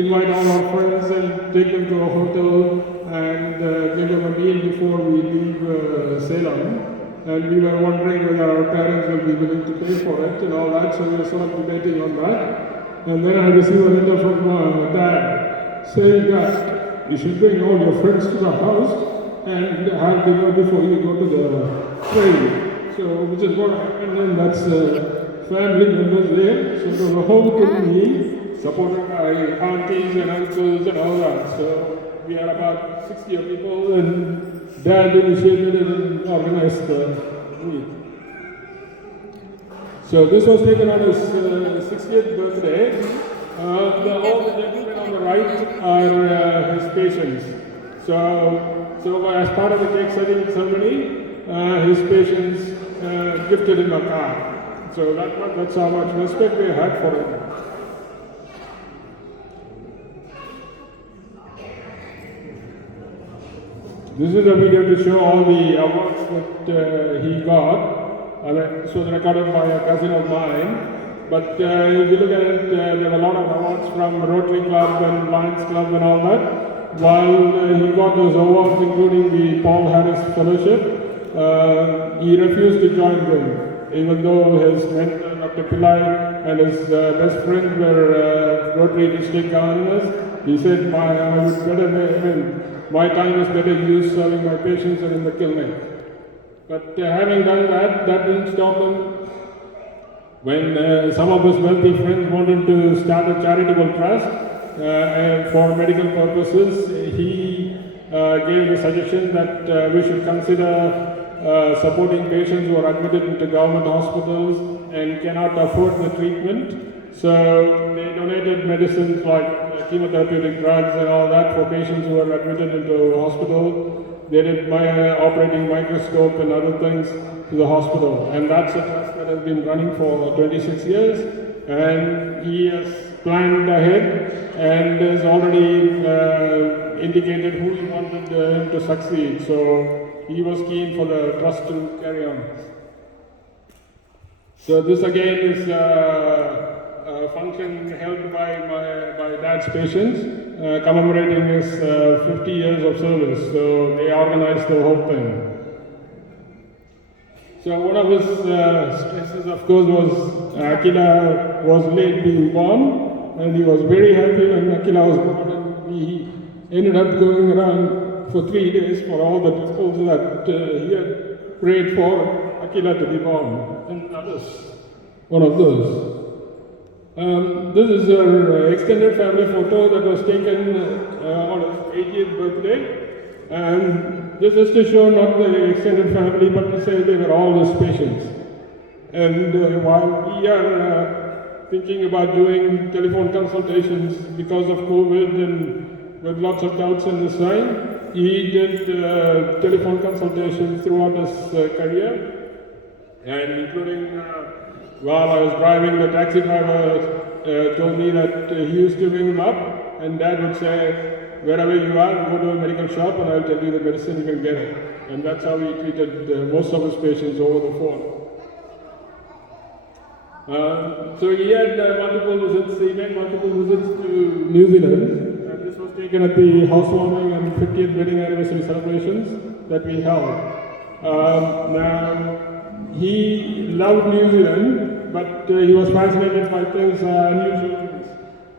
invite all our friends and take them to a hotel and give them a meal before we leave Salem. And we were wondering whether our parents would be willing to pay for it and all that, so we were sort of debating on that. And then I received a letter from Dad saying that you should bring all your friends to the house and have dinner before you go to the train. So, which is what happened, and that's family members there. So, there was a whole community supported by aunties and uncles and all that. So, we are about 60 people, and Dad initiated and organized the meet. So, this was taken on his 60th birthday. All the gentlemen on the right are his patients. So as part of the cake cutting ceremony, his patients gifted him a car. So that's how much respect they had for him. This is a video to show all the awards that he got. This was recorded by a cousin of mine. But if you look at it, there are a lot of awards from Rotary Club and Lions Club and all that. While he got those awards, including the Paul Harris Fellowship, he refused to join them, even though his mentor, Dr. Pillai, and his best friend were Rotary District Governors. He said, my time is better used serving my patients and in the clinic. But having done that, that didn't stop him. When some of his wealthy friends wanted to start a charitable trust for medical purposes, he gave the suggestion that we should consider supporting patients who are admitted into government hospitals and cannot afford the treatment. So they donated medicines like chemotherapeutic drugs and all that for patients who are admitted into hospital. They did operating microscope and other things to the hospital, and that's a trust that has been running for 26 years, and he has planned ahead and has already indicated who he wanted him to succeed, so he was keen for the trust to carry on. So this again is a function held by Dad's patients, commemorating his 50 years of service, so they organized the whole thing. So one of his stresses, of course, was Akila was late being born, and he was very happy when Akila was born, and he ended up going around for 3 days for all the temples that he had prayed for Akila to be born, and that was one of those. This is an extended family photo that was taken on his 80th birthday. And this is to show not the extended family, but to say they were all his patients. And while we are thinking about doing telephone consultations because of COVID and with lots of doubts in his mind, he did telephone consultations throughout his career, and including while I was driving, the taxi driver told me that he used to ring him up, and Dad would say, wherever you are, go to a medical shop and I'll tell you the medicine, you can get it. And that's how he treated most of his patients over the phone. So he had multiple visits, he made multiple visits to New Zealand, and this was taken at the housewarming and 50th wedding anniversary celebrations that we held. Now, he loved New Zealand, but he was fascinated by things unusual.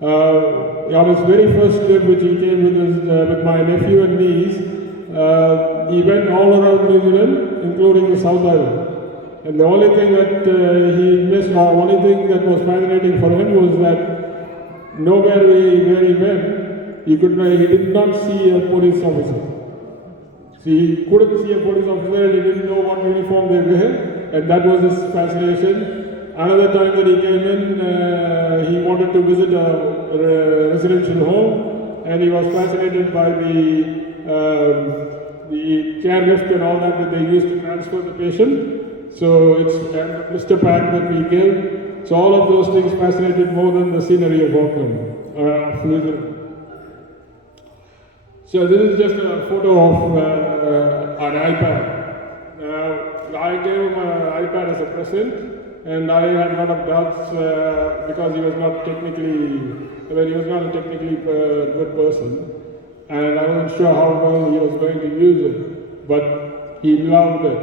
On his very first trip, which he came with my nephew and niece, he went all around New Zealand, including the South Island. And the only thing that he missed, or only thing that was fascinating for him, was that nowhere where he went, he did not see a police officer. He couldn't see a police officer, he didn't know what uniform they were, and that was his fascination. Another time that he came in, he wanted to visit a residential home, and he was fascinated by the chairlift and all that they used to transfer the patient. So it's a blister pack that we give. So all of those things fascinated more than the scenery of Auckland. So this is just a photo of an iPad. I gave him an iPad as a present, and I had a lot of doubts because he was not technically, he was not a technically good person, and I wasn't sure how well he was going to use it, but he loved it.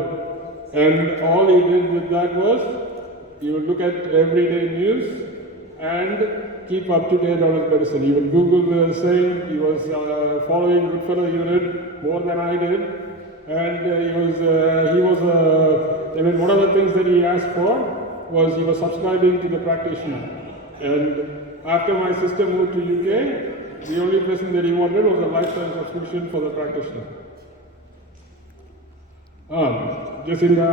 And all he did with that was, he would look at everyday news and keep up to date on his medicine. He would Google the same, he was following Goodfellow unit more than I did, and one of the things that he asked for was he was subscribing to the practitioner. And after my sister moved to UK, the only person that he wanted was a lifetime subscription for the practitioner. Jacinda,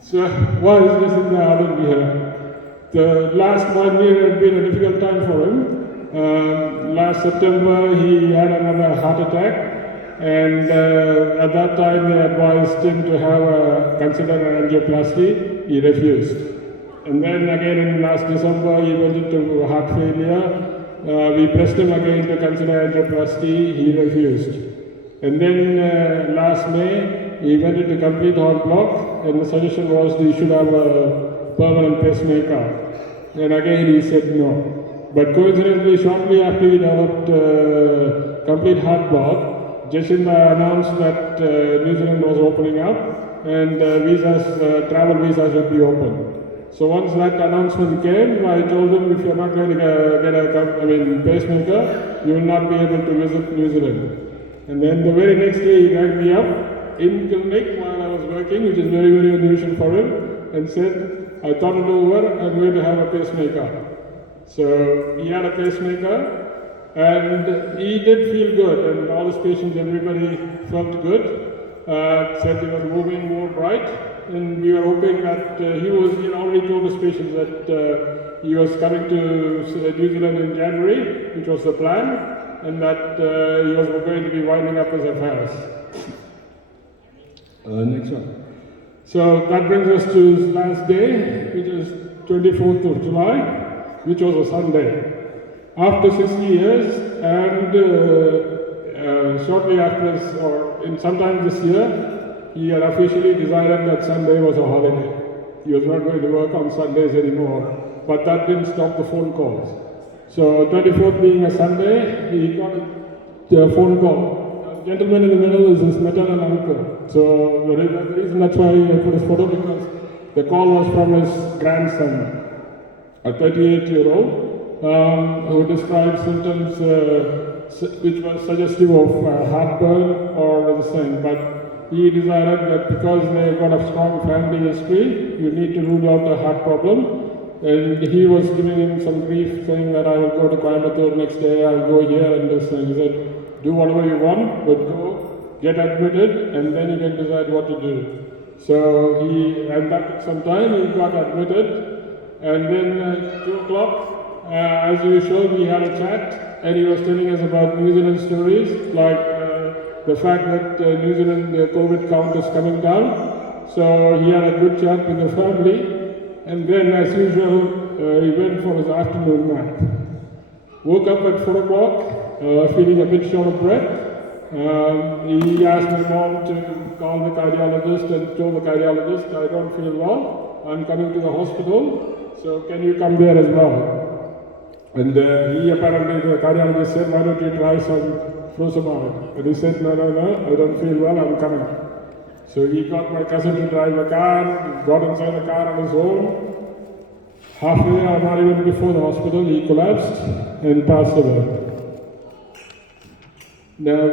so why is Jacinda Arden here? The last 1 year had been a difficult time for him. Last September he had another heart attack, and at that time they advised him to consider an angioplasty. He refused. And then again in last December he went into heart failure. We pressed him again to consider angioplasty. He refused. And then last May he went into complete heart block, and the suggestion was he should have a permanent pacemaker. And again he said no. But coincidentally, shortly after he developed complete heart block, Jacinda announced that New Zealand was opening up and travel visas would be open. So once that announcement came, I told him, if you're not going to get a pacemaker, you will not be able to visit New Zealand. And then the very next day he rang me up in clinic while I was working, which is very, very unusual for him, and said, I thought it over, I'm going to have a pacemaker. So he had a pacemaker, and he did feel good, and all his patients, everybody felt good. Said he was moving more bright, and we were hoping that he already told his patients that he was coming to New Zealand in January, which was the plan, and that he was going to be winding up his affairs. Next one. So that brings us to his last day, which is 24th of July, which was a Sunday. After 60 years, and shortly after, sometime this year, he had officially decided that Sunday was a holiday. He was not going to work on Sundays anymore, but that didn't stop the phone calls. So 24th being a Sunday, he got a phone call. The gentleman in the middle is his maternal uncle. So the reason that's why I put his photo, because the call was from his grandson, a 38-year-old, who described symptoms which were suggestive of heartburn or the same. But he decided that because they got a strong family history, you need to rule out a heart problem. And he was giving him some grief, saying that I will go to Coimbatore next day, I'll go here and this. And he said, do whatever you want, but go, get admitted, and then you can decide what to do. So and that took some time, he got admitted, and then at 2 o'clock, as usual, we had a chat, and he was telling us about New Zealand stories, like the fact that New Zealand COVID count is coming down. So he had a good chat with the family, and then as usual, he went for his afternoon nap. Woke up at 4 o'clock, feeling a bit short of breath. He asked my mom to call the cardiologist and told the cardiologist, I don't feel well, I'm coming to the hospital, so can you come there as well? And the cardiologist said, why don't you try some furosemide? And he said, no, I don't feel well, I'm coming. So he got my cousin to drive the car, got inside the car on his own. Halfway or not even before the hospital, he collapsed and passed away. Now,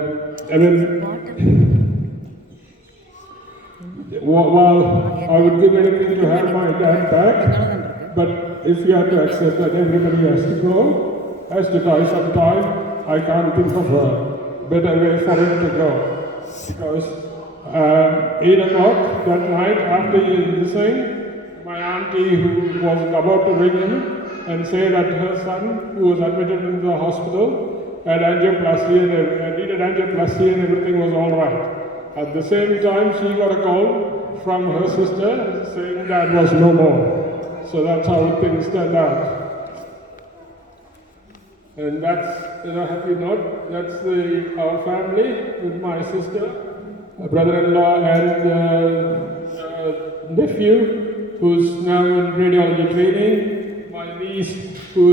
while I would give anything to have my dad back, but if you have to accept that everybody has to go, has to die sometime, I can't think of a better way for him to go. Because 8 o'clock that night, after he is missing, my auntie, who was about to ring him and say that her son, who was admitted into the hospital, had angioplasty and needed angioplasty and everything was all right. At the same time, she got a call from her sister saying Dad was no more. So that's how things turned out. And that's, a happy note, that's our family with my sister, brother-in-law and nephew, who's now in radiology training, my niece who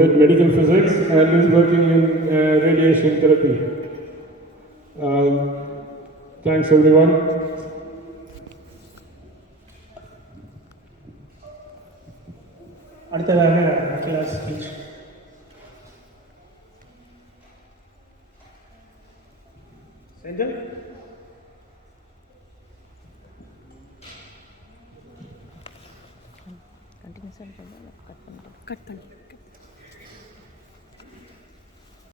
did medical physics and is working in radiation therapy. Thanks everyone. அடுத்ததாக Akila speech. செஞ்சல் கண்டினியூஸாக cut பண்ணி